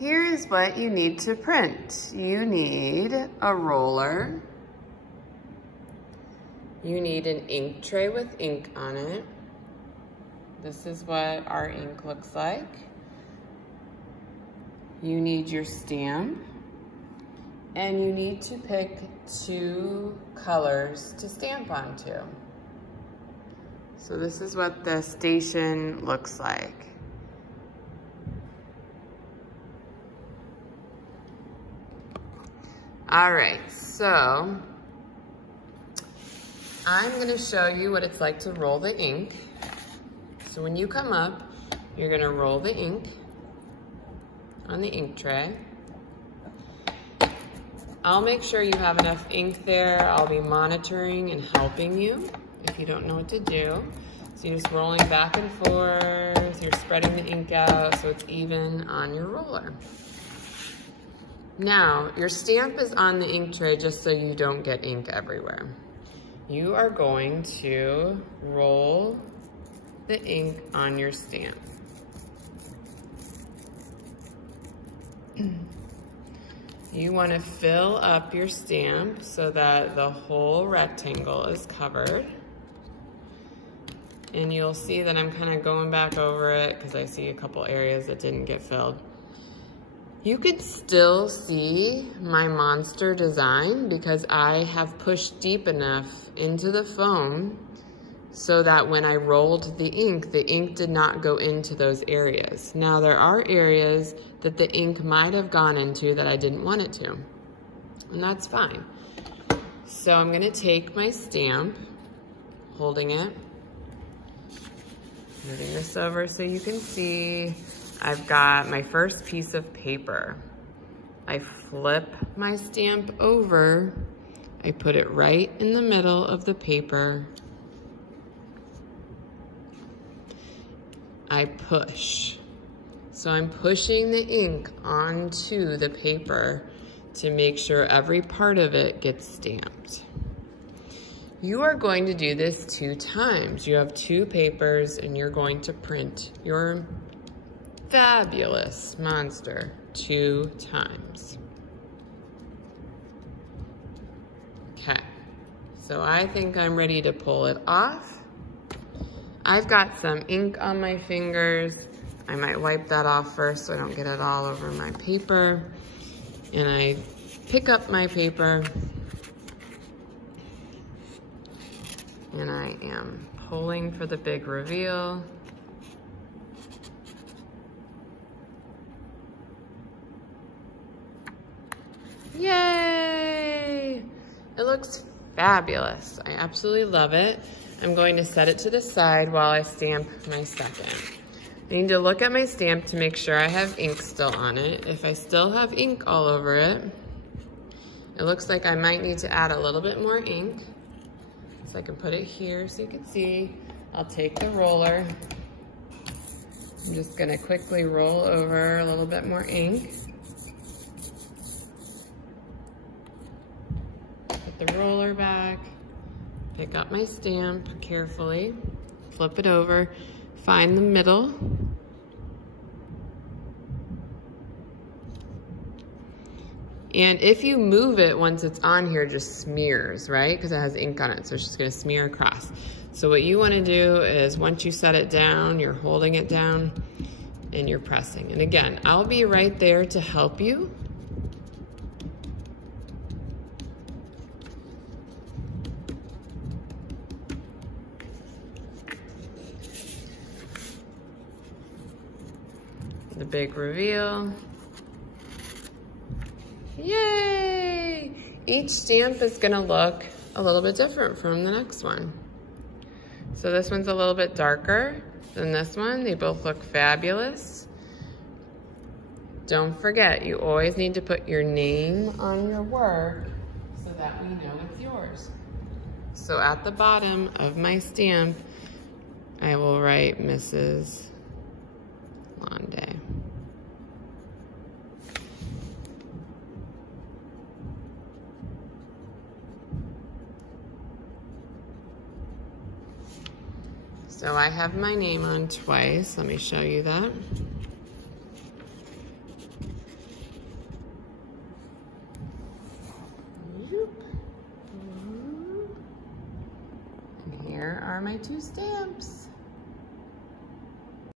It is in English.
Here's what you need to print. You need a roller. You need an ink tray with ink on it. This is what our ink looks like. You need your stamp. And you need to pick 2 colors to stamp onto. So this is what the station looks like. All right, so I'm gonna show you what it's like to roll the ink. So when you come up, you're gonna roll the ink on the ink tray. I'll make sure you have enough ink there. I'll be monitoring and helping you if you don't know what to do. So you're just rolling back and forth, you're spreading the ink out so it's even on your roller. Now, your stamp is on the ink tray just so you don't get ink everywhere. You are going to roll the ink on your stamp. You want to fill up your stamp so that the whole rectangle is covered. And you'll see that I'm kind of going back over it because I see a couple areas that didn't get filled. You could still see my monster design because I have pushed deep enough into the foam so that when I rolled the ink did not go into those areas. Now there are areas that the ink might have gone into that I didn't want it to, and that's fine. So I'm gonna take my stamp, holding it, moving this over so you can see. I've got my first piece of paper. I flip my stamp over, I put it right in the middle of the paper. I push. So I'm pushing the ink onto the paper to make sure every part of it gets stamped. You are going to do this 2 times. You have 2 papers and you're going to print your fabulous monster 2 times. Okay, so I think I'm ready to pull it off. I've got some ink on my fingers. I might wipe that off first so I don't get it all over my paper. And I pick up my paper and I am pulling for the big reveal. Yay! It looks fabulous. I absolutely love it. I'm going to set it to the side while I stamp my second. I need to look at my stamp to make sure I have ink still on it. If I still have ink all over it, it looks like I might need to add a little bit more ink. So I can put it here so you can see. I'll take the roller. I'm just gonna quickly roll over a little bit more ink. Put the roller back, pick up my stamp carefully, flip it over, find the middle. And if you move it once it's on here, it just smears, right? Because it has ink on it, so it's just gonna smear across. So what you wanna do is once you set it down, you're holding it down and you're pressing. And again, I'll be right there to help you. The big reveal. Yay! Each stamp is gonna look a little bit different from the next one. So this one's a little bit darker than this one. They both look fabulous. Don't forget, you always need to put your name on your work so that we know it's yours. So at the bottom of my stamp, I will write Mrs. Londay. So I have my name on twice. Let me show you that. are my 2 stamps.